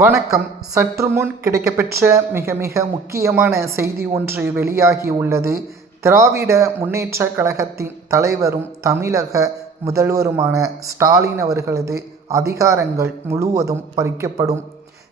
வணக்கம். சற்று முன் கிடைக்கப்பெற்ற மிக முக்கியமான செய்தி ஒன்று வெளியாகி உள்ளது. திராவிட முன்னேற்றக் கழகத்தின் தலைவரும் தமிழக முதல்வருமான ஸ்டாலின் அவர்களது அதிகாரங்கள் முழுவதும் பறிக்கப்படும்.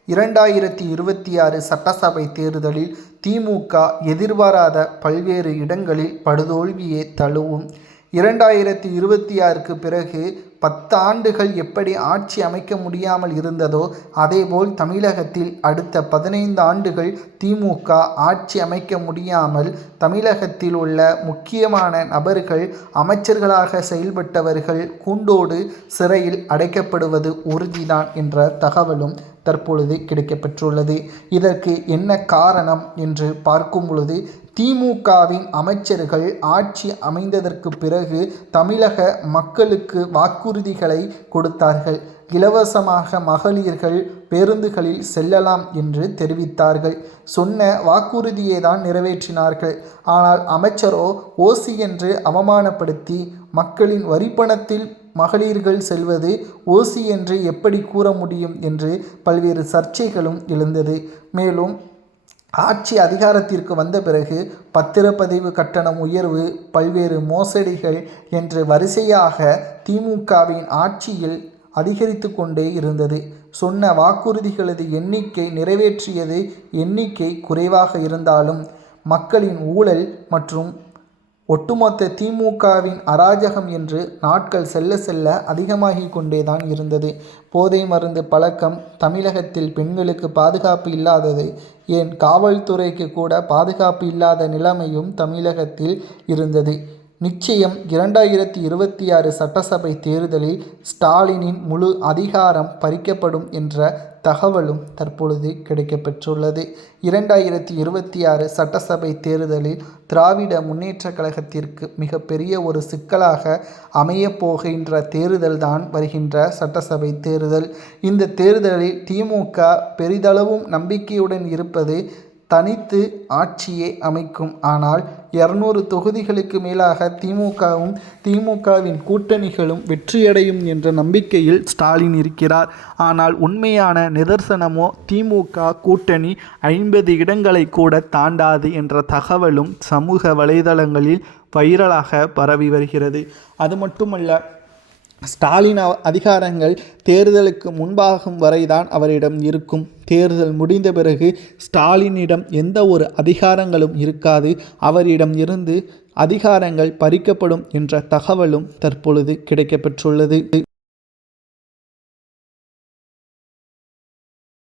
2026 சட்டசபை தேர்தலில் திமுக எதிர்பாராத பல்வேறு இடங்களில் படுதோல்வியே தழுவும். 2026க்கு பிறகு 10 ஆண்டுகள் எப்படி ஆட்சி அமைக்க முடியாமல் இருந்ததோ அதேபோல் தமிழகத்தில் அடுத்த 15 ஆண்டுகள் திமுக ஆட்சி அமைக்க முடியாமல் தமிழகத்தில் உள்ள முக்கியமான நபர்கள், அமைச்சர்களாக செயல்பட்டவர்கள் கூண்டோடு சிறையில் அடைக்கப்படுவது உறுதிதான் என்ற தகவலும் தற்பொழுது கிடைக்கப்பெற்றுள்ளது. இதற்கு என்ன காரணம் என்று பார்க்கும் பொழுது, திமுகவின் அமைச்சர்கள் ஆட்சி அமைந்ததற்கு பிறகு தமிழக மக்களுக்கு வாக்குறுதிகளை கொடுத்தார்கள். இலவசமாக மகளிர்கள் பேருந்துகளில் செல்லலாம் என்று தெரிவித்தார்கள். சொன்ன வாக்குறுதியை தான் நிறைவேற்றினார்கள். ஆனால் அமைச்சரோ ஓசி என்று அவமானப்படுத்தி, மக்களின் வரிப்பணத்தில் மகளிர்கள் செல்வது ஓசி என்று எப்படி கூற முடியும் என்று பல்வேறு சர்ச்சைகளும் எழுந்தது. மேலும் ஆட்சி அதிகாரத்திற்கு வந்த பிறகு பத்திரப்பதிவு கட்டணம் உயர்வு, பல்வேறு மோசடிகள் என்று வரிசையாக திமுகவின் ஆட்சியில் அதிகரித்து கொண்டே இருந்தது. சொன்ன வாக்குறுதிகளது எண்ணிக்கை, நிறைவேற்றியது எண்ணிக்கை குறைவாக இருந்தாலும் மக்களின் ஊழல் மற்றும் ஒட்டுமொத்த திமுகவின் அராஜகம் என்று நாட்கள் செல்ல செல்ல அதிகமாகி கொண்டேதான் இருந்தது. போதை மருந்து பழக்கம், தமிழகத்தில் பெண்களுக்கு பாதுகாப்பு இல்லாதது, ஏன் காவல்துறைக்கு கூட பாதுகாப்பு இல்லாத நிலைமையும் தமிழகத்தில் இருந்தது. நிச்சயம் 2026 சட்டசபை தேர்தலில் ஸ்டாலினின் முழு அதிகாரம் பறிக்கப்படும் என்ற தகவலும் தற்பொழுது கிடைக்கப்பெற்றுள்ளது. 2026 சட்டசபை தேர்தலில் திராவிட முன்னேற்றக் கழகத்திற்கு மிகப்பெரிய ஒரு சிக்கலாக அமையப்போகின்ற தேர்தல் தான் வருகின்ற சட்டசபை தேர்தல். இந்த தேர்தலில் திமுக பெரிதளவும் நம்பிக்கையுடன் இருப்பது தனித்து ஆட்சியை அமைக்கும். ஆனால் 200 தொகுதிகளுக்கு மேலாக திமுகவின் கூட்டணிகளும் வெற்றியடையும் என்ற நம்பிக்கையில் ஸ்டாலின் இருக்கிறார். ஆனால் உண்மையான நிதர்சனமோ திமுக கூட்டணி 50 இடங்களை கூட தாண்டாது என்ற தகவலும் சமூக வலைதளங்களில் வைரலாக பரவி வருகிறது. அது மட்டுமல்ல, ஸ்டாலின் அதிகாரங்கள் தேர்தலுக்கு முன்பாகும் வரைதான் அவரிடம் இருக்கும். தேர்தல் முடிந்த பிறகு ஸ்டாலினிடம் எந்த ஒரு அதிகாரங்களும் இருக்காது. அவரிடம் இருந்து அதிகாரங்கள் பறிக்கப்படும் என்ற தகவலும் தற்பொழுது கிடைக்கப்பெற்றுள்ளது.